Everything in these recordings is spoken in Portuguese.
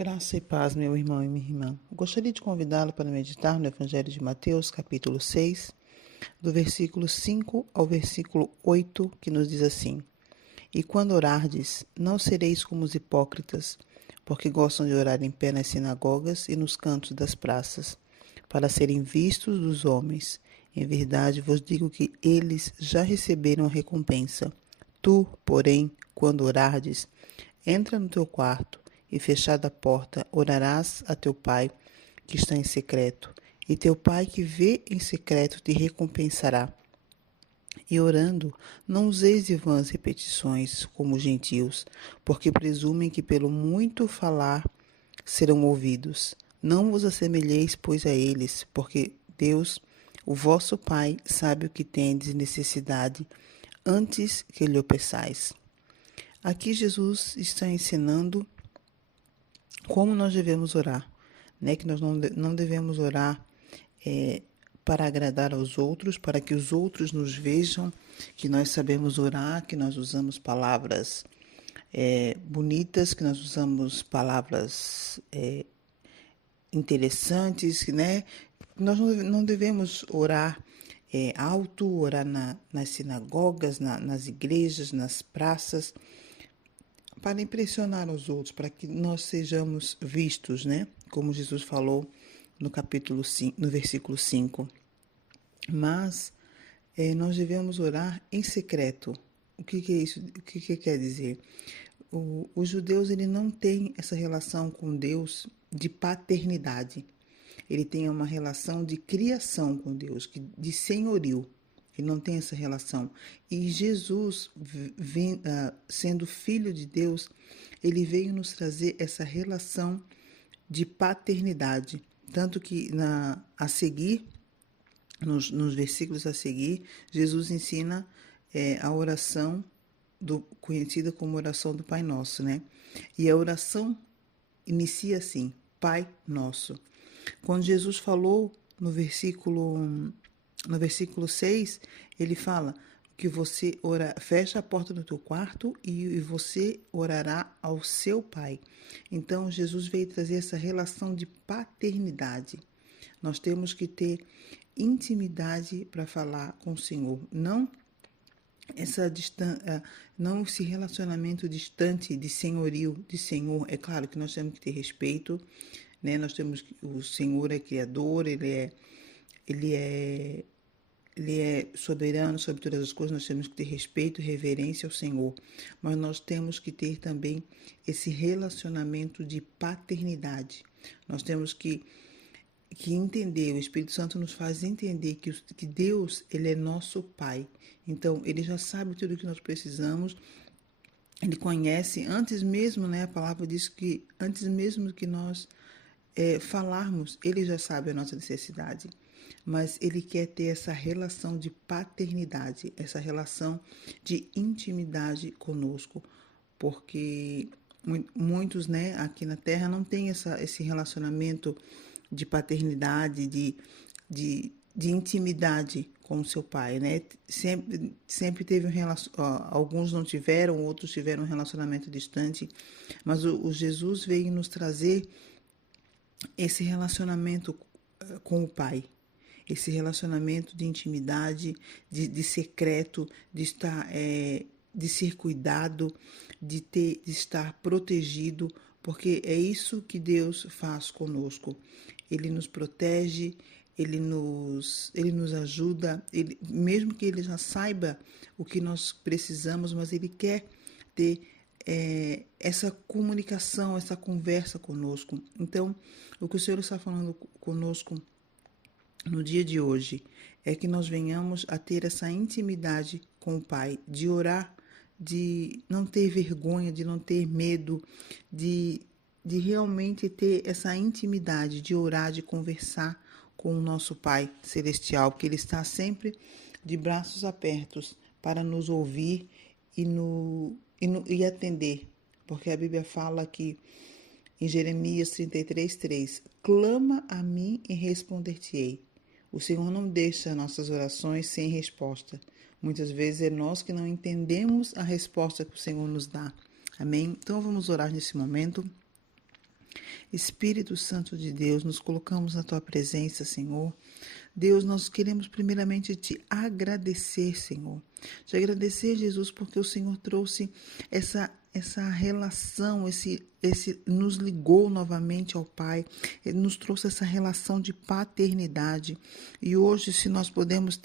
Graça e paz, meu irmão e minha irmã. Gostaria de convidá-lo para meditar no Evangelho de Mateus, capítulo 6, do versículo 5 ao versículo 8, que nos diz assim: E quando orardes, não sereis como os hipócritas, porque gostam de orar em pé nas sinagogas e nos cantos das praças, para serem vistos dos homens. Em verdade vos digo que eles já receberam a recompensa. Tu, porém, quando orardes, entra no teu quarto e, fechada a porta, orarás a teu pai que está em secreto, e teu pai que vê em secreto te recompensará. E orando, não useis de vãs repetições, como os gentios, porque presumem que pelo muito falar serão ouvidos. Não vos assemelheis, pois, a eles, porque Deus, o vosso Pai, sabe o que tendes necessidade antes que lhe o peçais. Aqui Jesus está ensinando como nós devemos orar, né? Que nós não devemos orar para agradar aos outros, para que os outros nos vejam, que nós sabemos orar, que nós usamos palavras bonitas, que nós usamos palavras interessantes, né? Nós não devemos orar alto, orar nas sinagogas, nas igrejas, nas praças, para impressionar os outros, para que nós sejamos vistos, né? Como Jesus falou no capítulo 5, no versículo 5. Mas nós devemos orar em secreto. O que é isso? O que quer dizer? Os judeus ele não tem essa relação com Deus de paternidade. Ele tem uma relação de criação com Deus, de senhorio. Ele não tem essa relação. E Jesus, sendo filho de Deus, ele veio nos trazer essa relação de paternidade. Tanto que a seguir, nos versículos a seguir, Jesus ensina a oração conhecida como oração do Pai Nosso, né? E a oração inicia assim: Pai Nosso. Quando Jesus falou no versículo 6, ele fala que você fecha a porta do teu quarto e você orará ao seu Pai. Então, Jesus veio trazer essa relação de paternidade. Nós temos que ter intimidade para falar com o Senhor, não não esse relacionamento distante de senhorio, de Senhor. É claro que nós temos que ter respeito, né? O Senhor é criador, ele é soberano sobre todas as coisas. Nós temos que ter respeito e reverência ao Senhor, mas nós temos que ter também esse relacionamento de paternidade. Nós temos que entender, o Espírito Santo nos faz entender que Deus, ele é nosso Pai. Então, ele já sabe tudo o que nós precisamos, ele conhece antes mesmo, né? A palavra diz que antes mesmo que nós falarmos, ele já sabe a nossa necessidade. Mas ele quer ter essa relação de paternidade, essa relação de intimidade conosco, porque muitos, né, aqui na Terra não têm esse relacionamento de paternidade, de intimidade com o seu pai, né? Sempre teve alguns não tiveram, outros tiveram um relacionamento distante, mas o Jesus veio nos trazer esse relacionamento com o Pai, esse relacionamento de intimidade, de secreto, de estar, de ser cuidado, de estar protegido, porque é isso que Deus faz conosco. Ele nos protege, ele nos ajuda, mesmo que ele já saiba o que nós precisamos, mas ele quer ter essa comunicação, essa conversa conosco. Então, o que o Senhor está falando conosco no dia de hoje é que nós venhamos a ter essa intimidade com o Pai, de orar, de não ter vergonha, de não ter medo, de realmente ter essa intimidade, de orar, de conversar com o nosso Pai Celestial, porque Ele está sempre de braços abertos para nos ouvir e atender, porque a Bíblia fala que em Jeremias 33:3, clama a mim e responder-te-ei. O Senhor não deixa nossas orações sem resposta. Muitas vezes é nós que não entendemos a resposta que o Senhor nos dá. Amém? Então vamos orar nesse momento. Espírito Santo de Deus, nos colocamos na tua presença, Senhor. Deus, nós queremos primeiramente te agradecer, Senhor. Te agradecer, Jesus, porque o Senhor trouxe essa relação, nos ligou novamente ao Pai, Ele nos trouxe essa relação de paternidade. E hoje, se nós podemos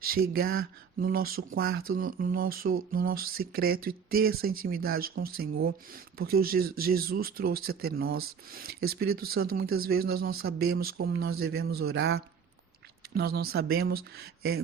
chegar no nosso quarto, no nosso secreto e ter essa intimidade com o Senhor, porque Jesus trouxe até nós. Espírito Santo, muitas vezes nós não sabemos como nós devemos orar. Nós não sabemos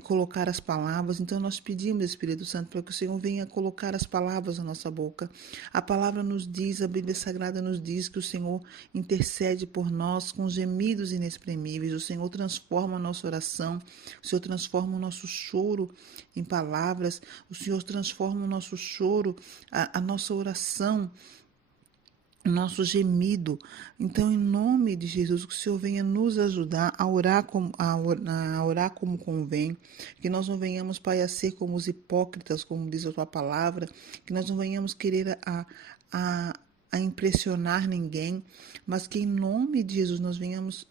colocar as palavras, então nós pedimos, Espírito Santo, para que o Senhor venha colocar as palavras na nossa boca. A palavra nos diz, a Bíblia Sagrada nos diz que o Senhor intercede por nós com gemidos inexprimíveis. O Senhor transforma a nossa oração, o Senhor transforma o nosso choro em palavras, o Senhor transforma o nosso choro, a nossa oração, o nosso gemido. Então, em nome de Jesus, que o Senhor venha nos ajudar a orar como convém, que nós não venhamos, Pai, a ser como os hipócritas, como diz a tua palavra, que nós não venhamos querer a impressionar ninguém, mas que em nome de Jesus nós venhamos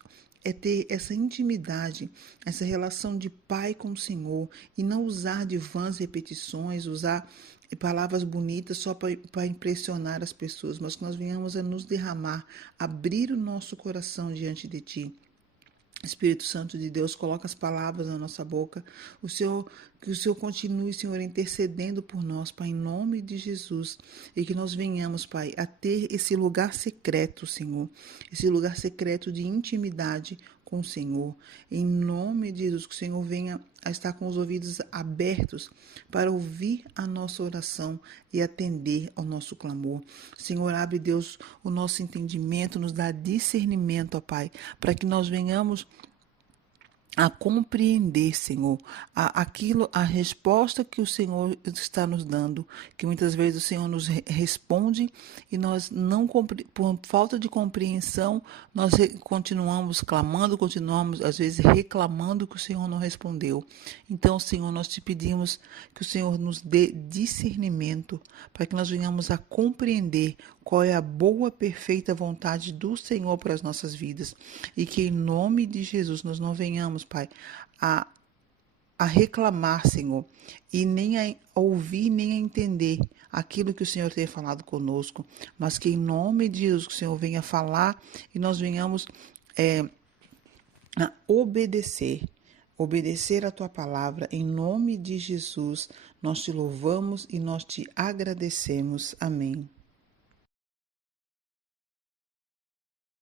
ter essa intimidade, essa relação de pai com o Senhor, e não usar de vãs repetições, usar palavras bonitas só para impressionar as pessoas, mas que nós venhamos a nos derramar, abrir o nosso coração diante de Ti. Espírito Santo de Deus, coloca as palavras na nossa boca. Que o Senhor continue, Senhor, intercedendo por nós, Pai, em nome de Jesus. E que nós venhamos, Pai, a ter esse lugar secreto, Senhor. Esse lugar secreto de intimidade com o Senhor. Em nome de Jesus, que o Senhor venha a estar com os ouvidos abertos para ouvir a nossa oração e atender ao nosso clamor. Senhor, abre, Deus, o nosso entendimento, nos dá discernimento, ó Pai, para que nós venhamos a compreender, Senhor, a resposta que o Senhor está nos dando, que muitas vezes o Senhor nos responde e nós não, por falta de compreensão, nós continuamos clamando, continuamos às vezes reclamando que o Senhor não respondeu. Então, Senhor, nós te pedimos que o Senhor nos dê discernimento para que nós venhamos a compreender qual é a boa, perfeita vontade do Senhor para as nossas vidas. E que em nome de Jesus nós não venhamos, Pai, a reclamar, Senhor, e nem a ouvir, nem a entender aquilo que o Senhor tem falado conosco, mas que em nome de Jesus que o Senhor venha falar e nós venhamos a obedecer a tua palavra. Em nome de Jesus, nós te louvamos e nós te agradecemos. Amém.